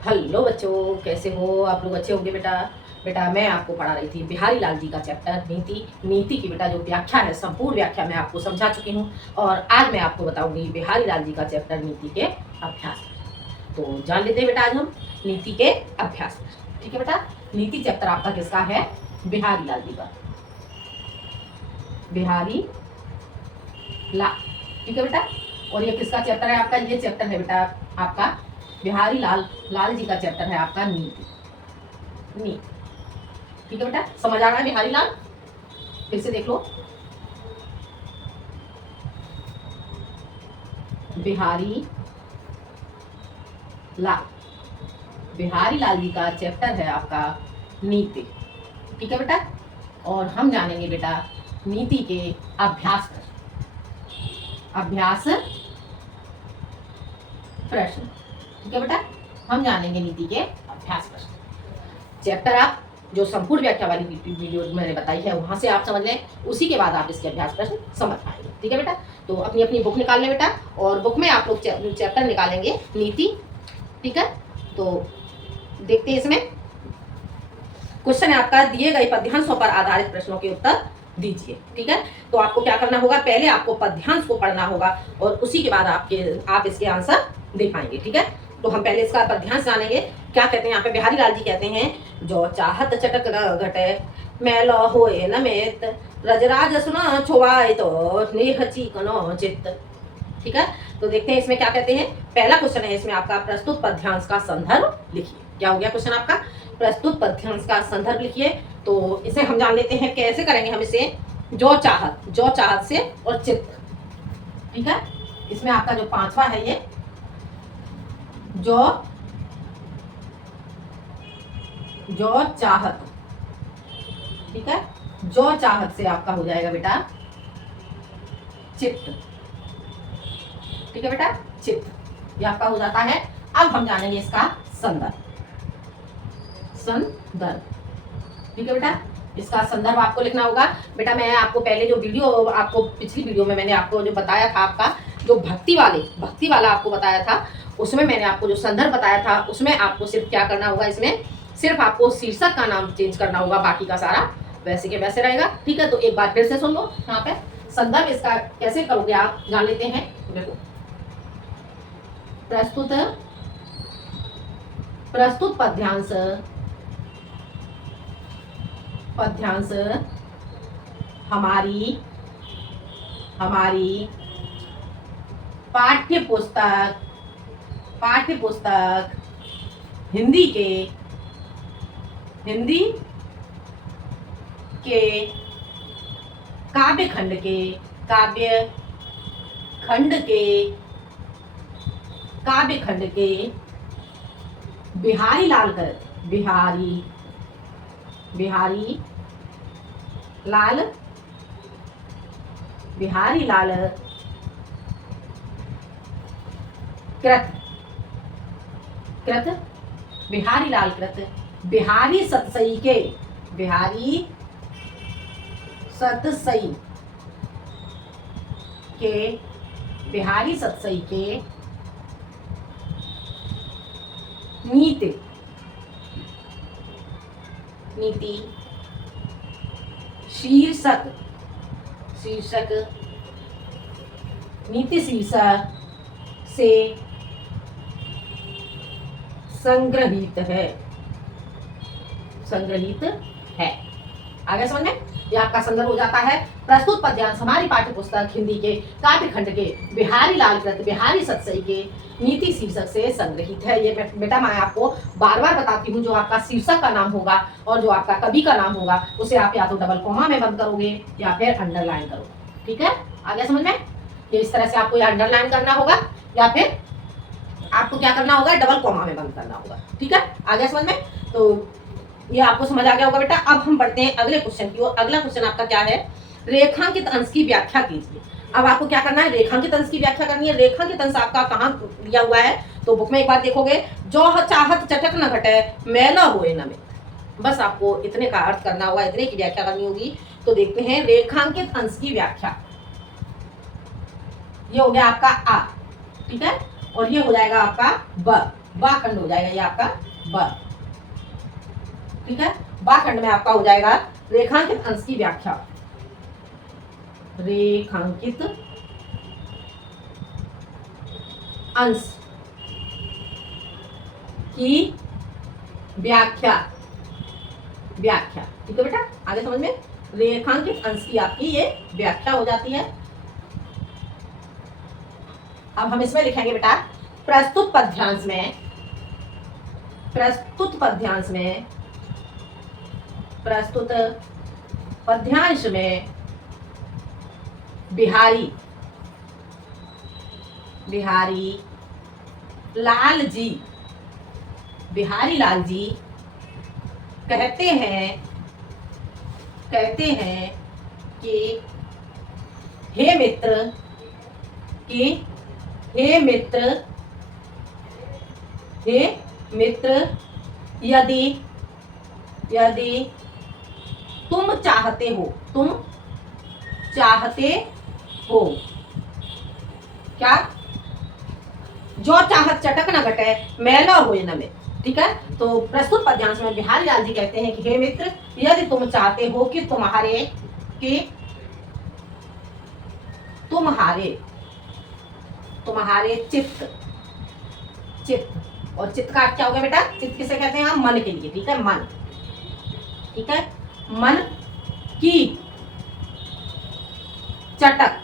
Hello बच्चों, कैसे हो आप लोग? अच्छे होंगे बेटा। बेटा मैं आपको पढ़ा रही थी बिहारी लाल जी का चैप्टर नीति। नीति की बेटा जो व्याख्या है, संपूर्ण व्याख्या मैं आपको समझा चुकी हूँ और आज मैं आपको बताऊंगी बिहारी लाल जी का चैप्टर नीति के अभ्यास। तो जान लेते हैं बेटा आज हम नीति के अभ्यास। ठीक है बेटा, नीति चैप्टर आपका किसका है? बिहारी लाल जी का। बिहारी लाल, ठीक है बेटा। और ये किसका चैप्टर है आपका? ये चैप्टर है बेटा आपका बिहारी लाल जी का चैप्टर है आपका नीति। नीति, ठीक है बेटा। समझ आ रहा है बिहारी लाल? फिर से देख लो। बिहारी लाल, बिहारी लाल जी का चैप्टर है आपका नीति। ठीक है बेटा। और हम जानेंगे बेटा नीति के अभ्यास प्रश्न। अभ्यास प्रश्न, ठीक है बेटा। हम जानेंगे नीति के अभ्यास प्रश्न। चैप्टर आप जो संपूर्ण व्याख्या वाली वीडियो मैंने बताई है वहां से आप समझ लें, उसी के बाद आप इसके अभ्यास प्रश्न समझ पाएंगे। ठीक है बेटा। तो अपनी अपनी बुक निकाल लें बेटा, और बुक में आप लोग चैप्टर निकालेंगे नीति। ठीक है। तो देखते हैं इसमें क्वेश्चन है आपका, दिए गए पद्यांशों पर आधारित प्रश्नों के उत्तर दीजिए। ठीक है। तो आपको क्या करना होगा, पहले आपको पद्यांश को पढ़ना होगा और उसी के बाद आप इसके आंसर दे पाएंगे। ठीक है। तो हम पहले इसका पद्यांश जानेंगे। क्या कहते हैं यहाँ पे? बिहारी लाल जी कहते हैं, जो चाहत चटक न घटे मैलो होए न मेत रजराज सुना छुआए तो नेह चिकनो चित्त। ठीक है। तो देखते हैं इसमें क्या कहते हैं। पहला क्वेश्चन है इसमें आपका, प्रस्तुत पद्यांश का संदर्भ लिखिए। क्या हो गया क्वेश्चन आपका? प्रस्तुत पद्यांश का संदर्भ लिखिए। तो इसे हम जान लेते हैं कैसे करेंगे हम इसे। जो चाहत से और चित्त। ठीक है। इसमें आपका जो पांचवा है ये जो चाहत, ठीक है। जो चाहत से आपका हो जाएगा बेटा चित्त। ठीक है बेटा, चित्त ये आपका हो जाता है। अब हम जानेंगे इसका संदर्भ। ठीक है बेटा, इसका संदर्भ आपको लिखना होगा। बेटा मैं आपको पहले जो वीडियो, आपको पिछली वीडियो में मैंने आपको जो बताया था, आपका जो भक्ति वाला आपको बताया था, उसमें मैंने आपको जो संदर्भ बताया था, उसमें आपको सिर्फ क्या करना होगा, इसमें सिर्फ आपको शीर्षक का नाम चेंज करना होगा, बाकी का सारा वैसे के वैसे रहेगा। ठीक है। तो एक बार फिर से सुन लो। यहाँ पे संदर्भ इसका कैसे करोगे आप जान लेते हैं। देखो, प्रस्तुत पद्यांश हमारी पाठ्य पुस्तक हिंदी के काव्य खंड के बिहारी लाल कृत बिहारी सतसई के नीति शीर्षक से संग्रहित है। आगे समझ में? ये आपका संदर्भ हो जाता है, प्रस्तुत पद्यांश हमारी पाठ्य पुस्तक हिंदी के काव्य खंड के बिहारी लाल कृत बिहारी सतसई के नीति शीर्षक से संग्रहित है। ये बेटा मैं आपको बार बार बताती हूँ, जो आपका शीर्षक का नाम होगा और जो आपका कवि का नाम होगा, उसे आप या तो डबल कोमा में बंद करोगे या फिर अंडरलाइन करोगे। ठीक है। आगे समझ में? ये इस तरह से आपको या अंडरलाइन करना होगा या फिर आपको क्या करना होगा, डबल कोमा में बंद करना होगा। ठीक है। आगे समझ में? तो ये आपको समझ आ गया होगा बेटा। अब हम बढ़ते हैं अगले क्वेश्चन की ओर। अगला क्वेश्चन आपका क्या है, रेखांकित अंश की व्याख्या कीजिए। अब आपको क्या करना है, रेखांकित अंश की व्याख्या करनी है। रेखांकित अंश आपका कहाँ दिया हुआ है, तो बुक में एक बार देखोगे, जो चाहत चटक न घटे मैला होए न में। बस आपको इतने का अर्थ करना होगा, इतने की व्याख्या करनी होगी। तो देखते हैं रेखांकित अंश की व्याख्या। ये हो गया आपका आ, ठीक है, और ये हो जाएगा आपका ब। बा खंड हो जाएगा ये आपका ब। ठीक है, बा खंड में आपका हो जाएगा रेखांकित अंश की व्याख्या। रेखांकित अंश की व्याख्या। व्याख्या ठीक है बेटा, आगे समझ में। रेखांकित अंश की आपकी ये व्याख्या हो जाती है। अब हम इसमें लिखेंगे बेटा प्रस्तुत पद्यांश में, प्रस्तुत पद्यांश में, प्रस्तुत पद्यांश में बिहारी बिहारी लाल जी, बिहारी लाल जी कहते हैं कि हे मित्र, कि हे मित्र, हे मित्र, यदि यदि तुम चाहते हो, तुम चाहते हो, क्या? जो चाहत चटक न घटे, मैला होए न में। ठीक है, तो प्रस्तुत पद्यांश में बिहारी लाल जी कहते हैं कि हे मित्र, यदि तुम चाहते हो कि तुम्हारे चित्त, चित्त और चित्त का क्या हो गया बेटा? चित्त किसे कहते हैं हम? मन के लिए। ठीक है, मन। ठीक है, मन की चटक,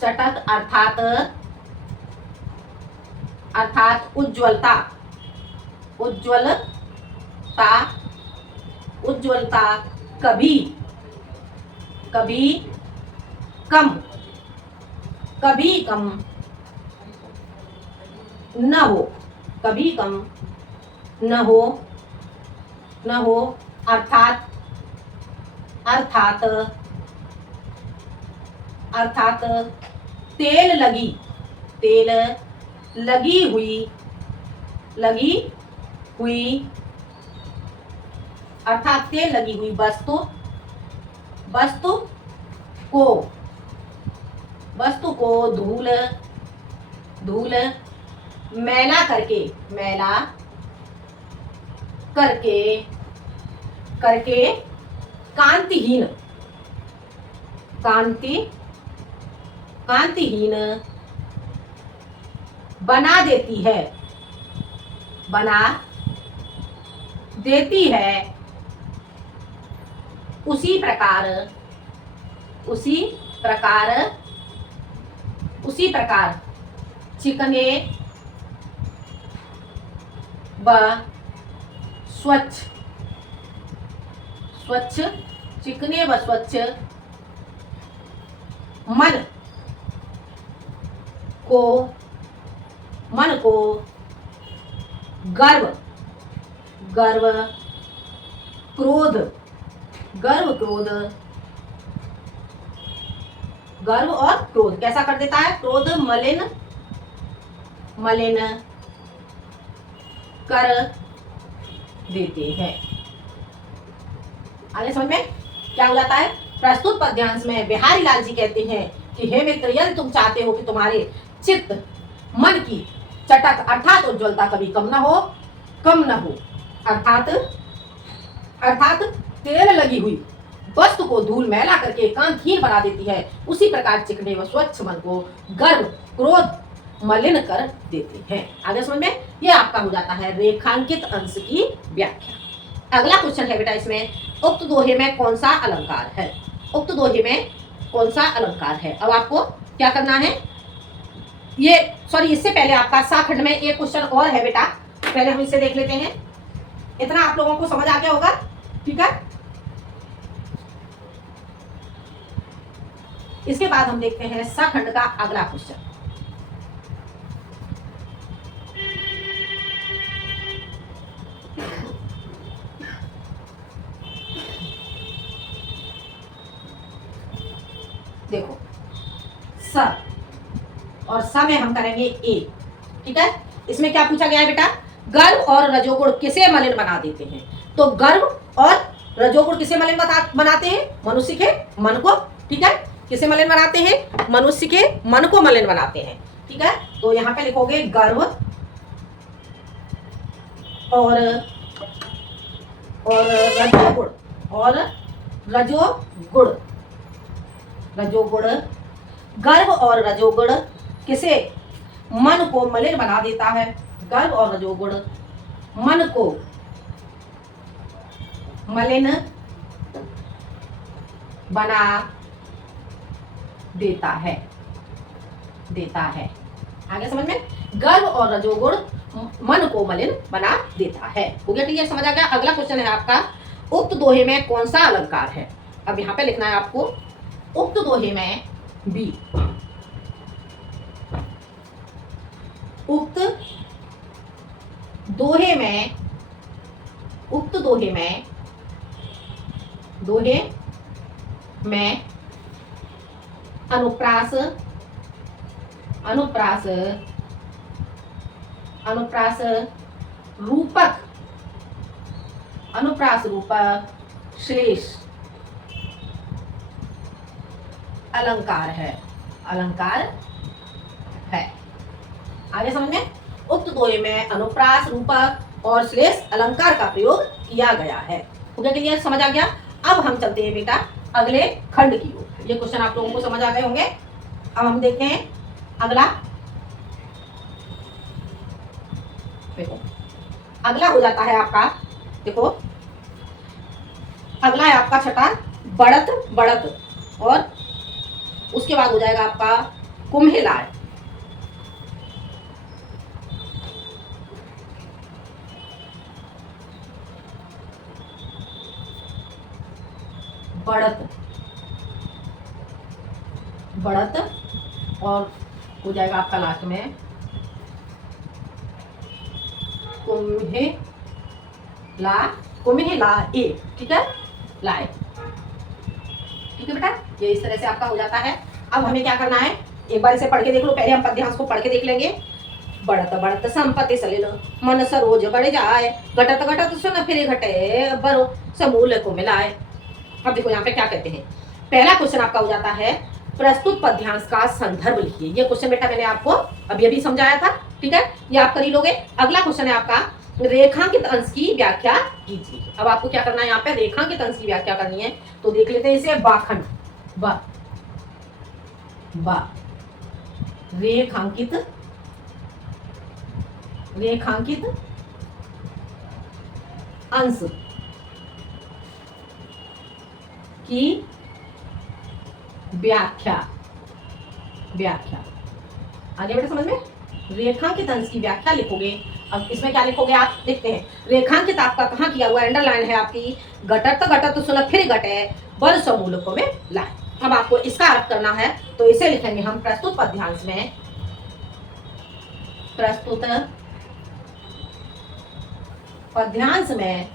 चटक अर्थात उज्ज्वलता, उज्ज्वलता, उज्ज्वलता कभी कम न हो, कभी कम न हो, अर्थात तेल लगी हुई, अर्थात तेल लगी हुई वस्तु को धूल मैला करके कांतिहीन बना देती है, उसी प्रकार चिकने व स्वच्छ, चिकने व स्वच्छ मन को गर्व, क्रोध, गर्व और क्रोध कैसा कर देता है? क्रोध मलिन कर देते हैं। आगे समझ में क्या हो जाता है? प्रस्तुत पद्यांश में बिहारी लाल जी कहते हैं कि हे मित्र, यदि तुम चाहते हो कि तुम्हारे चित्त मन की चटक अर्थात उज्ज्वलता कभी कम न हो, अर्थात तेल लगी हुई वस्तु को धूल मैला करके कांतहीन बना देती है, उसी प्रकार चिकने व स्वच्छ मन को गर्व, क्रोध मलिन कर देते हैं। आगे समझ में? ये आपका हो जाता है रेखांकित अंश की व्याख्या। अगला क्वेश्चन है बेटा इसमें, उक्त दोहे में कौन सा अलंकार है? उक्त दोहे में कौन सा अलंकार है? अब आपको क्या करना है, इससे पहले आपका सा खंड में एक क्वेश्चन और है बेटा, पहले हम इसे देख लेते हैं। इतना आप लोगों को समझ आ गया होगा। ठीक है, इसके बाद हम देखते हैं सा खंड का अगला क्वेश्चन। देखो स और स में हम करेंगे ए। ठीक है, इसमें क्या पूछा गया है बेटा? गर्व और रजोगुण किसे मलिन बना देते हैं? तो गर्व और रजोगुण किसे मलिन बनाते हैं? मनुष्य के मन को। ठीक है, किसे मलिन बनाते हैं? मनुष्य के मन को मलिन बनाते हैं। ठीक है, तो यहाँ पे लिखोगे गर्व और रजोगुण, और रजोगुण, रजोगुण, गर्व और रजोगुण किसे? मन को मलिन बना देता है। गर्व और रजोगुण मन को मलिन बना देता है, देता है। आगे समझ में? गर्व और रजोगुण मन को मलिन बना देता है। हो गया क्लियर? समझ आ गया? अगला क्वेश्चन है आपका, उक्त दोहे में कौन सा अलंकार है? अब यहाँ पे लिखना है आपको, उक्त दोहे में बी, उक्त दोहे में, उक्त दोहे में, दोहे में अनुप्रास, अनुप्रास, अनुप्रास रूपक, अनुप्रास रूपक श्लेष अलंकार है, अलंकार है। आगे समझ में? उक्त दोहे में अनुप्रास रूपक और श्लेष अलंकार का प्रयोग किया गया है। हो गया क्लियर? समझ आ गया? अब हम चलते हैं बेटा अगले खंड की ओर। ये क्वेश्चन आप लोगों को समझ आ गए होंगे। अब हम देखते हैं अगला। देखो अगला हो जाता है आपका, देखो अगला है आपका छठा बढ़त, बढ़त, और उसके बाद हो जाएगा आपका कुम्हेलाय। बढ़त, बढ़त, और हो जाएगा आपका लास्ट में कुम्हेला, कुम्हेलाए। ठीक है? लाए। ठीक है बेटा? ये इस तरह से आपका हो जाता है। अब हमें क्या करना है, एक बार इसे पढ़ के देख लो। पहले हम पद्यांश को पढ़ के देख लेंगे। बढ़त बढ़त संपत्ति सलिल मन सरोज बढ़ जाए, घटत घटत सुन फिर घटे बरो समूल को मिलाए। अब देखो यहाँ पे क्या कहते हैं। पहला क्वेश्चन आपका हो जाता है, प्रस्तुत पद्यांश का संदर्भ लिखिए। ये क्वेश्चन बेटा मैंने आपको अभी अभी समझाया था। ठीक है? ये आप कर ही लोगे। अगला क्वेश्चन है आपका, रेखांकित अंश की व्याख्या कीजिए। अब आपको क्या करना है, यहाँ पे रेखांकित अंश की व्याख्या करनी है। तो देख लेते हैं इसे। बाखंड, बा, रेखांकित, रेखांकित अंश की व्याख्या, व्याख्या। आगे बेटा समझ में? रेखांकित अंश की व्याख्या लिखोगे। अब इसमें क्या लिखोगे आप? देखते हैं। रेखांकित आपका कहाँ किया हुआ, अंडरलाइन है आपकी। घटत घटत सुन फिर घटे बल समूलकों में लाए। अब आपको इसका अर्थ करना है, तो इसे लिखेंगे हम प्रस्तुत पद्यांश में, प्रस्तुत पद्यांश में,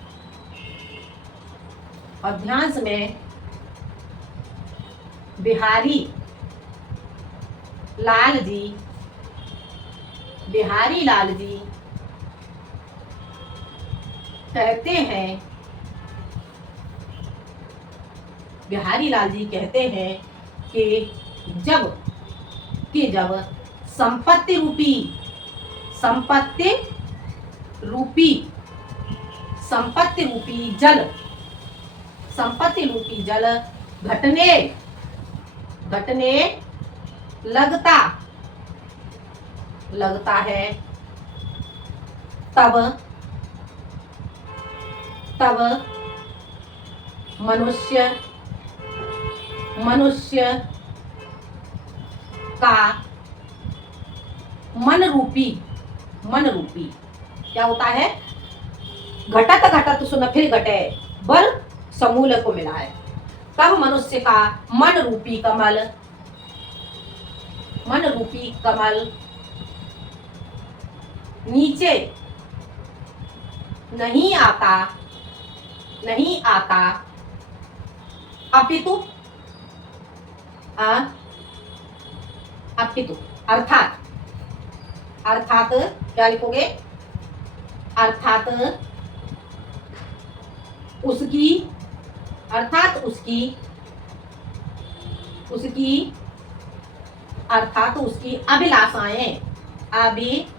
पद्यांश में बिहारी लाल जी, बिहारी लाल जी कहते हैं, बिहारी लाल जी कहते हैं कि जब संपत्ति रूपी, संपत्ति रूपी, संपत्ति रूपी जल, संपत्ति रूपी जल घटने, घटने लगता, लगता है, तब, तब मनुष्य, मनुष्य का मन रूपी, मन रूपी क्या होता है, घटत घटत सुन फिर घटे बल समूल को मिला है। तब मनुष्य का मन रूपी कमल, मन रूपी कमल नीचे नहीं आता, नहीं आता, अपितु, अपितु अर्थात, अर्थात क्या लिखोगे, अर्थात उसकी, अर्थात उसकी, उसकी, अर्थात उसकी अभिलाषाएं, अभिलाषाएं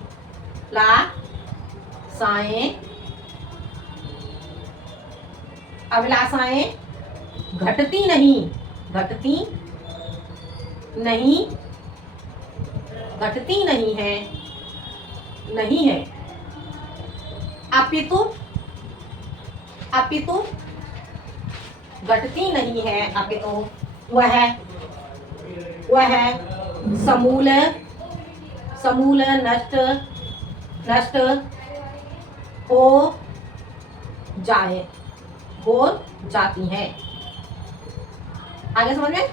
अभिलाषाएं घटती नहीं, घटती नहीं, घटती नहीं है, नहीं है, अपितु अपितु घटती नहीं है, अपितु वह समूल समूल नष्ट नष्ट हो जाए हो जाती हैं। आगे समझ में?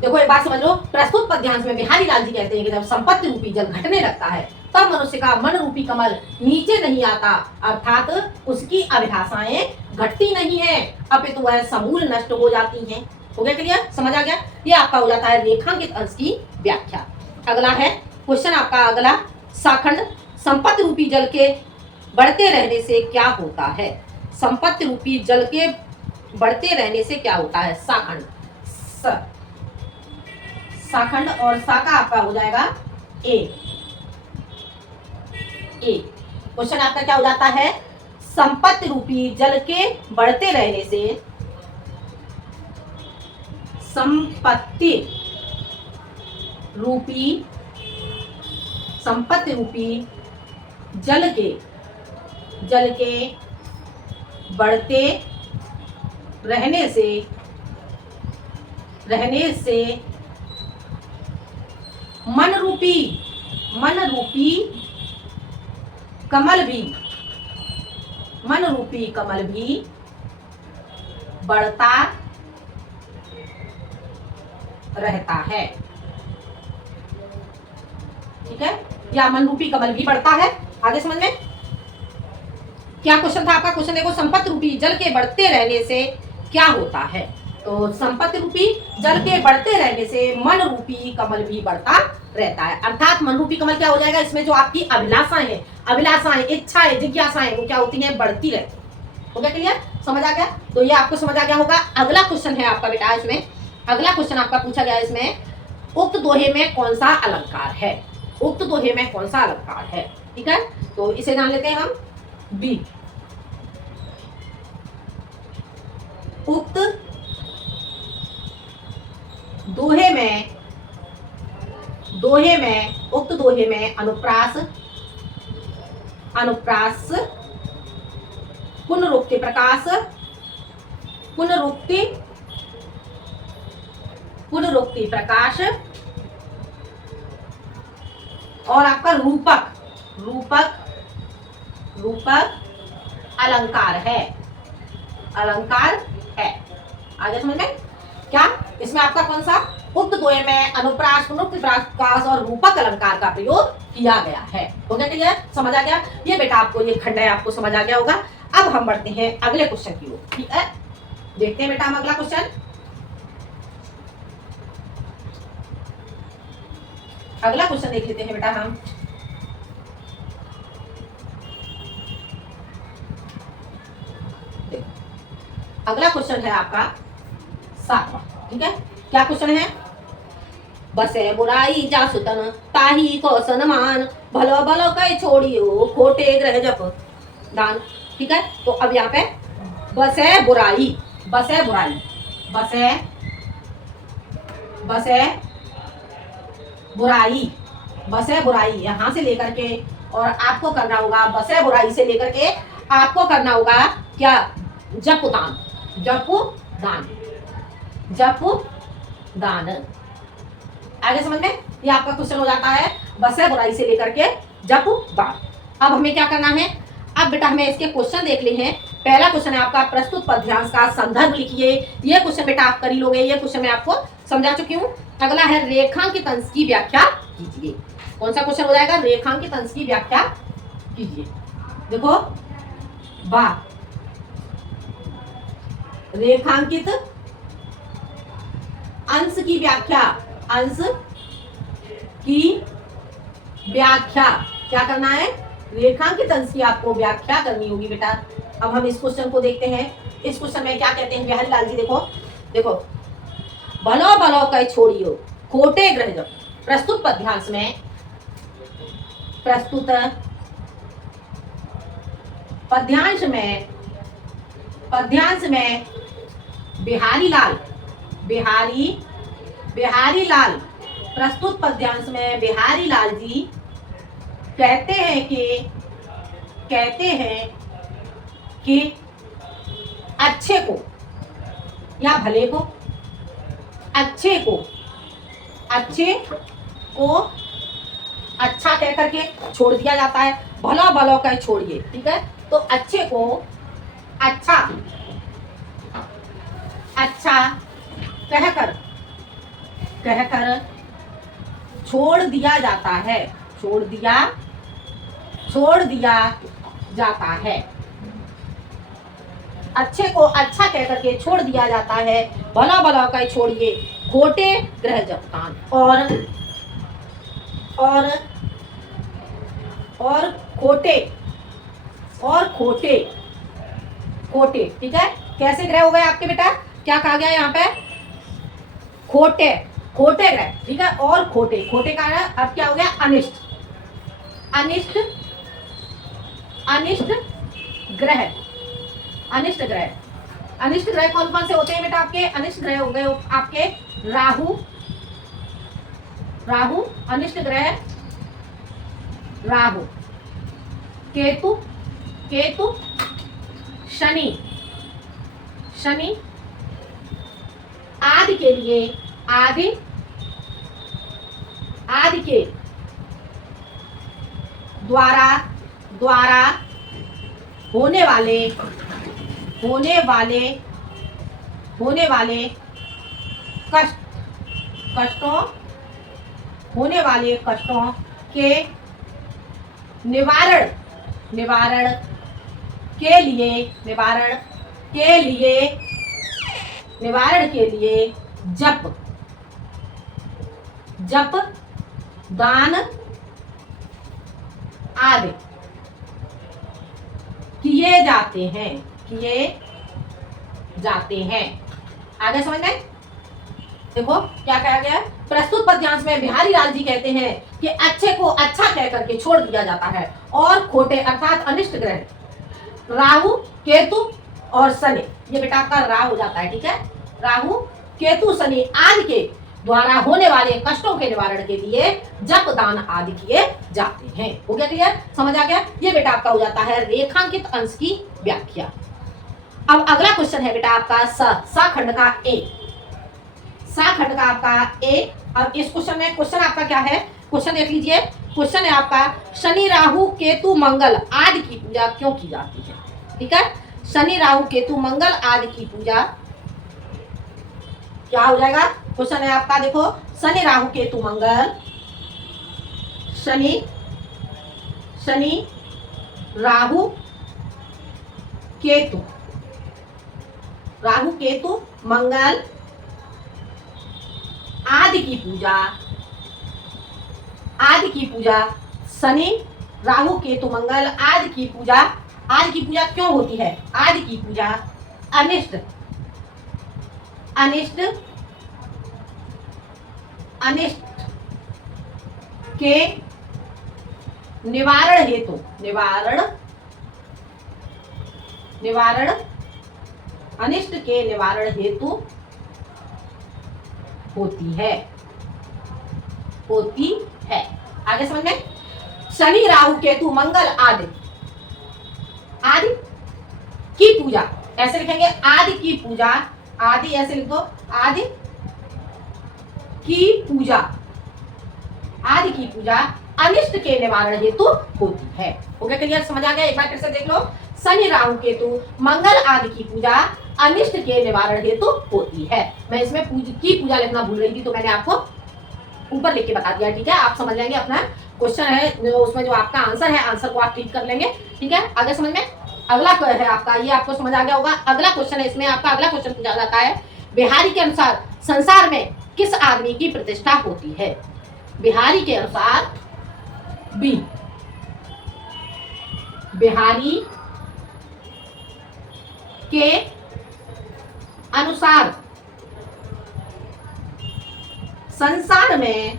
देखो एक बात समझ लो, प्रस्तुत पद्यांश में बिहारी लाल जी कहते हैं कि जब संपत्ति रूपी जल घटने लगता है तब मनुष्य का मन रूपी कमल नीचे नहीं आता, अर्थात उसकी अभिलाषाएं घटती नहीं है, अपितु वह समूल नष्ट हो जाती हैं। हो गया क्लियर? समझ आ गया? ये आपका हो जाता है रेखांकित अंश की व्याख्या। अगला है क्वेश्चन आपका अगला, साखंड संपत्ति रूपी जल के बढ़ते रहने से क्या होता है? संपत्ति रूपी जल के बढ़ते रहने से क्या होता है? साखंड साखंड और सा का आपका हो जाएगा ए। क्वेश्चन आपका क्या हो जाता है? संपत्ति रूपी जल के बढ़ते रहने से संपत्ति रूपी जल के बढ़ते रहने से मन रूपी कमल भी बढ़ता रहता है। ठीक है, या मन रूपी कमल भी बढ़ता है। आगे समझ में? क्या क्वेश्चन था आपका? क्वेश्चन देखो, संपत्ति रूपी जल के बढ़ते रहने से क्या होता है? तो संपत्ति रूपी जल के बढ़ते रहने से मन रूपी कमल भी बढ़ता रहता है, अर्थात मन रूपी कमल क्या हो जाएगा? इसमें जो आपकी अभिलाषाएं, इच्छाएं, जिज्ञासाएं वो क्या होती हैं? बढ़ती रहती है। हो गया क्लियर? समझ आ गया? तो ये आपको समझ आ गया होगा। अगला क्वेश्चन है आपका बेटा, इसमें अगला क्वेश्चन आपका पूछा गया, इसमें उक्त दोहे में कौन सा अलंकार है? उक्त दोहे में कौन सा अलंकार है? ठीक है, तो इसे जान लेते हैं हम। बी, उक्त दोहे में अनुप्रास पुनरुक्ति प्रकाश और आपका रूपक अलंकार है। आगे समझ में? क्या इसमें आपका कौन सा? उक्त दोहे में अनुप्रास, पुनरुक्ति प्रकाश और रूपक अलंकार का प्रयोग किया गया है। हो गया क्लियर? समझ आ गया? ये बेटा आपको ये खंड है, आपको समझ आ गया होगा। अब हम बढ़ते हैं अगले क्वेश्चन की ओर। ठीक है, देखते हैं बेटा हम अगला क्वेश्चन। अगला क्वेश्चन देख लेते हैं बेटा हम। अगला क्वेश्चन है आपका 7वां। ठीक है, क्या क्वेश्चन है? बसे बुराई जासुतन ताही को सनमान, भलो भलो कई छोड़ियो खोटे ग्रह जप दान। ठीक है, तो अब यहाँ पे बसे बुराई यहाँ से लेकर के और आपको करना होगा, बसे बुराई से लेकर के आपको करना होगा क्या? जप दान। आगे समझ में? ये आपका क्वेश्चन हो जाता है बसे बुराई से लेकर के जप दान। अब हमें क्या करना है? अब बेटा हमें इसके क्वेश्चन देख ले हैं। पहला क्वेश्चन है आपका, प्रस्तुत पद्यांश का संदर्भ लिखिए। ये क्वेश्चन बेटा आप कर ही लोगे, ये क्वेश्चन मैं आपको समझा चुकी हूँ। अगला है रेखांकित अंश की व्याख्या कीजिए। कौन सा क्वेश्चन हो जाएगा? रेखांकित अंश की व्याख्या कीजिए। देखो बा, रेखांकित अंश की व्याख्या क्या करना है? रेखांकित अंश की आपको व्याख्या करनी होगी बेटा। अब हम इस क्वेश्चन को देखते हैं। इस क्वेश्चन में क्या कहते हैं बिहारी लाल जी? देखो भलो भलो कह छोड़ियो खोटे ग्रह जप। प्रस्तुत पद्यांश में पद्यांश में बिहारी लाल, बिहारी लाल, प्रस्तुत पद्यांश में बिहारी लाल जी कहते हैं कि अच्छे को या भले को, अच्छे को अच्छा कह करके छोड़ दिया जाता है, भला भला कह छोड़िए, ठीक है। तो अच्छे को अच्छा कहकर छोड़ दिया जाता है, छोड़ दिया जाता है। अच्छे को अच्छा कह करके छोड़ दिया जाता है, भला भला कह छोड़िए, खोटे ग्रह जपतान और खोटे, ठीक है। कैसे ग्रह हो गए आपके बेटा, क्या कहा गया यहाँ पे, खोटे ग्रह, ठीक है। और खोटे का अब क्या हो गया, अनिष्ट ग्रह कौन कौन से होते हैं बेटा आपके, अनिष्ट ग्रह हो गए आपके राहु, अनिष्ट ग्रह राहु, केतु, शनि, आदि के लिए आदि के द्वारा होने वाले कष्टों के निवारण के लिए जप दान आदि किए जाते हैं। आगे समझ गए। देखो क्या कहा गया, प्रस्तुत पद्यांश में बिहारी लाल जी कहते हैं कि अच्छे को अच्छा कह करके छोड़ दिया जाता है और खोटे अर्थात अनिष्ट ग्रह राहु, केतु और शनि, ये बेटा आपका राहु हो जाता है, ठीक है। राहु, केतु, शनि आदि के द्वारा होने वाले कष्टों के निवारण के लिए जप दान आदि किए जाते हैं। हो गया क्लियर, समझ आ गया। ये बेटा आपका हो जाता है रेखांकित अंश की व्याख्या। अब अगला क्वेश्चन है बेटा आपका सा खंड का आपका ए। अब इस क्वेश्चन में क्वेश्चन आपका क्या है, क्वेश्चन देख लीजिए। क्वेश्चन है आपका शनि राहु केतु मंगल आदि की पूजा क्यों की जाती है, ठीक है। शनि राहु केतु मंगल आदि की पूजा क्या हो जाएगा, क्वेश्चन है आपका देखो, शनि राहु केतु मंगल, शनि राहु केतु मंगल आदि की पूजा शनि राहु केतु मंगल आदि की पूजा क्यों होती है, आदि की पूजा अनिष्ट के निवारण अनिष्ट के निवारण हेतु होती है। आगे समझ में, शनि राहु केतु मंगल आदि की पूजा, ऐसे लिखेंगे आदि की पूजा, आदि ऐसे लिख दो, आदि की पूजा अनिष्ट के निवारण हेतु होती है। हो गया क्लियर, समझ आ गया। एक बार फिर से देख लो, शनि राहु केतु मंगल आदि की पूजा अनिष्ट के निवारण हेतु होती है। मैं इसमें की पूजा लिखना भूल रही थी तो मैंने आपको ऊपर लिख के बता दिया, ठीक है। आप समझ लेंगे, अपना क्वेश्चन है उसमें जो आपका आंसर है, आंसर को आप ठीक कर लेंगे, ठीक है। आगे समझ में, अगला है आपका, ये आपको समझ आ गया होगा। अगला क्वेश्चन है, इसमें आपका अगला क्वेश्चन पूछा जाता है, बिहारी के अनुसार संसार में किस आदमी की प्रतिष्ठा होती है। बिहारी के अनुसार बिहारी के अनुसार संसार में,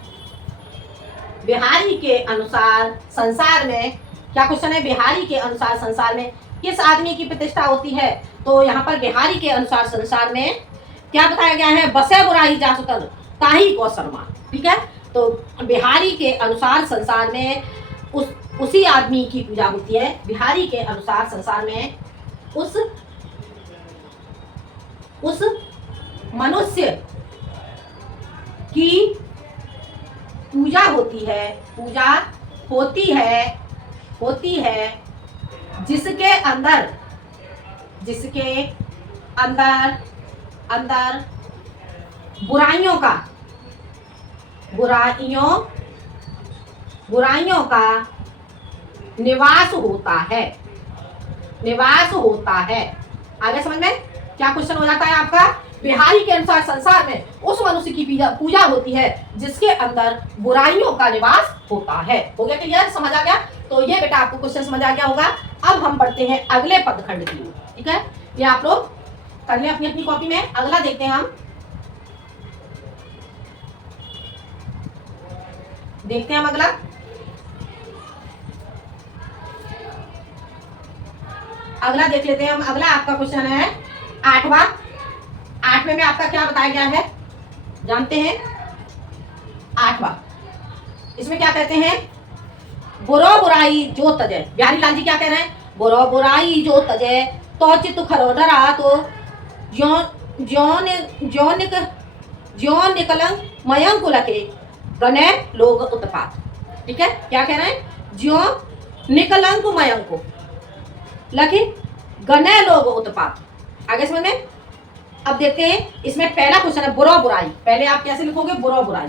बिहारी के अनुसार संसार में, क्या क्वेश्चन है, बिहारी के अनुसार संसार में किस आदमी की प्रतिष्ठा होती है? तो यहाँ पर बिहारी के अनुसार संसार में क्या बताया गया है? बसे बुराई जासुतन ताही को सम्मान। ठीक है, तो बिहारी के अनुसार संसार में उसी आदमी की पूजा होती है। बिहारी के अनुसार संसार में उस मनुष्य की पूजा होती है, पूजा होती है जिसके अंदर बुराइयों का निवास होता है। आगे समझ में क्या क्वेश्चन हो जाता है आपका? बिहारी के अनुसार संसार में उस मनुष्य की पूजा होती है जिसके अंदर बुराइयों का निवास होता है। हो गया क्लियर? समझ आ गया? तो ये बेटा आपको क्वेश्चन समझ आ गया होगा। अब हम बढ़ते हैं अगले पदखंड की। ठीक है, ये आप लोग कर लें अपनी अपनी कॉपी में। अगला देखते हैं हम, अगला देख लेते हैं हम। अगला आपका क्वेश्चन है 8वां में आपका क्या बताया गया है जानते हैं? 8वां, इसमें क्या कहते हैं? बुरो बुराई जो तजे। बिहारी लाल जी क्या कह रहे हैं? बुरो बुराई जो तजे तो चित खरो डरा तो ज्यो निकलंग मयंक लखे गने लोग उत्पात। ठीक है, क्या कह रहे हैं? ज्यो निकलंक मयंक लखे गने लोग उत्पात। आगे समझ में? अब देखते हैं, इसमें पहला क्वेश्चन है बुरो बुराई। पहले आप कैसे लिखोगे? बुरो बुराई,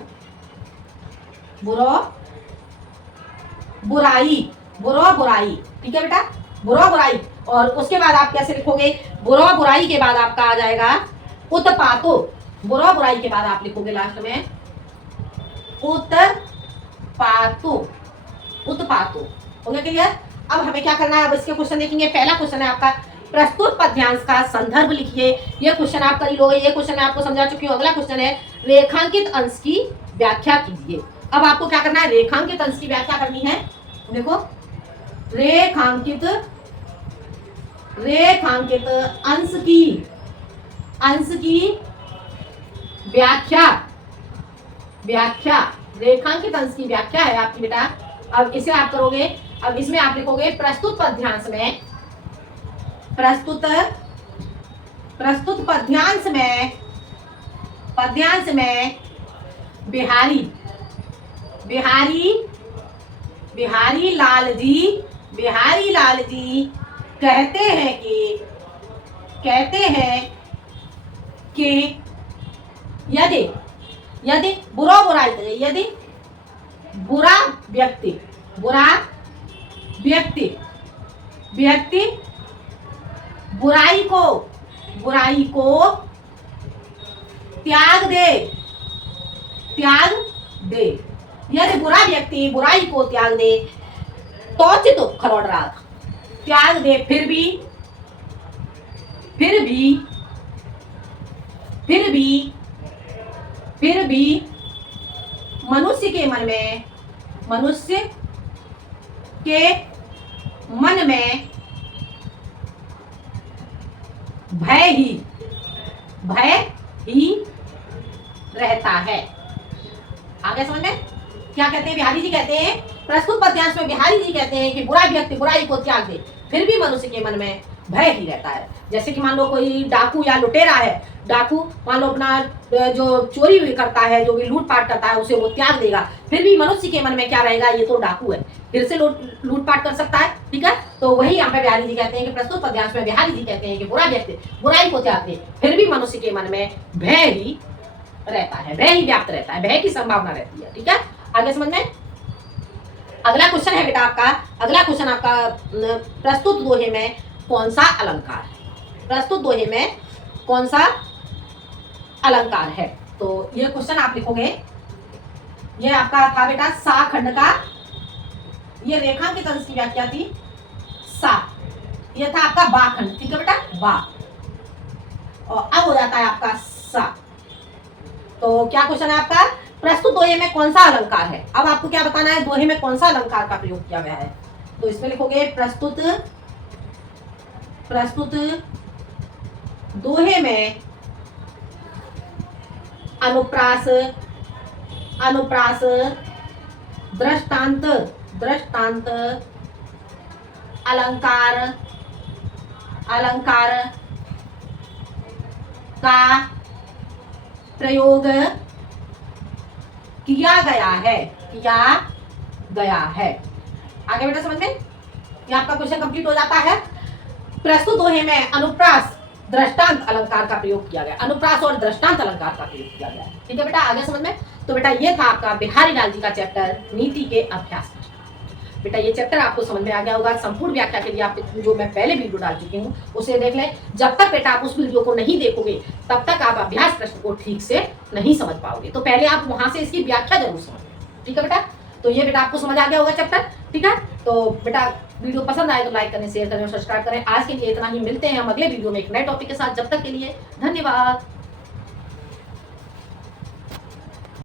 बुरो बुराई। ठीक है बेटा, बुरो बुराई। और उसके बाद आप कैसे लिखोगे? बुरो बुराई के बाद आपका आ जाएगा उत्पातो। बुरो बुराई के बाद आप लिखोगे लास्ट में उत्पातो। हो गया क्लियर? अब हमें क्या करना है? अब इसके क्वेश्चन देखेंगे। पहला क्वेश्चन है आपका प्रस्तुत पद्यांश का संदर्भ लिखिए। ये क्वेश्चन आप कर लोगे, ये क्वेश्चन मैं आपको समझा चुकी हूँ। अगला क्वेश्चन है रेखांकित अंश की व्याख्या कीजिए। अब आपको क्या करना है? रेखांकित अंश की व्याख्या करनी है। देखो, रेखांकित अंश की व्याख्या रेखांकित अंश की व्याख्या है आपकी बेटा। अब इसे आप करोगे। अब इसमें आप लिखोगे प्रस्तुत पद्यांश में बिहारी लाल जी कहते हैं कि यदि यदि बुरा व्यक्ति बुराई को त्याग दे यदि बुरा व्यक्ति बुराई को त्याग दे तो चित खरोड़ रहा त्याग दे फिर भी मनुष्य के मन में भय ही रहता है। आगे समझ में क्या कहते हैं? बिहारी जी कहते हैं, प्रस्तुत पद्यांश में बिहारी जी कहते हैं कि बुरा व्यक्ति बुराई को त्याग दे फिर भी मनुष्य के मन में भय ही रहता है। जैसे कि मान लो कोई डाकू या लुटेरा है, डाकू मान लो अपना जो चोरी भी करता है, जो भी लूटपाट करता है, उसे वो त्याग देगा, फिर भी मनुष्य के मन में क्या रहेगा? ये तो डाकू है, फिर से लूटपाट कर सकता है। ठीक है, तो वही यहाँ पे बिहारी जी कहते हैं कि प्रस्तुत पद्यांश में बिहारी जी कहते हैं कि बुरा व्यक्ति बुराई को त्याग दे फिर भी मनुष्य के मन में भय ही रहता है, भय ही व्याप्त रहता है, भय की संभावना रहती है। ठीक है, आगे समझ में? अगला क्वेश्चन है बेटा आपका, प्रस्तुत दोहे में कौन सा अलंकार है? प्रस्तुत दोहे में कौन सा अलंकार है? तो ये क्वेश्चन आप लिखोगे। ये आपका था बेटा सा खंड का, ये रेखांकित अंश की व्याख्या थी सा, ये था आपका बा खंड। ठीक है बेटा, बा, और अब हो जाता है आपका सा। तो क्या क्वेश्चन है आपका? प्रस्तुत दोहे में कौन सा अलंकार है? अब आपको क्या बताना है? दोहे में कौन सा अलंकार का प्रयोग किया गया है? तो इसमें लिखोगे प्रस्तुत प्रस्तुत दोहे में अनुप्रास अनुप्रास दृष्टांत दृष्टांत अलंकार अलंकार का प्रयोग किया गया है आगे बेटा समझ में, ये आपका क्वेश्चन कंप्लीट हो जाता है। प्रस्तुत दोहे में अनुप्रास दृष्टांत अलंकार का प्रयोग किया गया, अनुप्रास और दृष्टांत अलंकार का प्रयोग किया गया है। ठीक है बेटा, आगे समझ में। तो बेटा ये था आपका बिहारी लाल जी का चैप्टर नीति के अभ्यास प्रश्न। बेटा ये चैप्टर आपको समझ में आ गया होगा। संपूर्ण व्याख्या के लिए आप जो मैं पहले वीडियो डाल चुकी हूँ उसे देख लें। जब तक बेटा आप उस वीडियो को नहीं देखोगे तब तक आप अभ्यास प्रश्न को ठीक से नहीं समझ पाओगे। तो पहले आप वहां से इसकी व्याख्या जरूर समझ। ठीक है बेटा, तो ये बेटा आपको समझ आ गया होगा चैप्टर। ठीक है, तो बेटा वीडियो पसंद आए तो लाइक करें, शेयर करें और सब्सक्राइब करें। आज के लिए इतना ही, मिलते हैं हम अगले वीडियो में एक नए टॉपिक के साथ। जब तक के लिए धन्यवाद।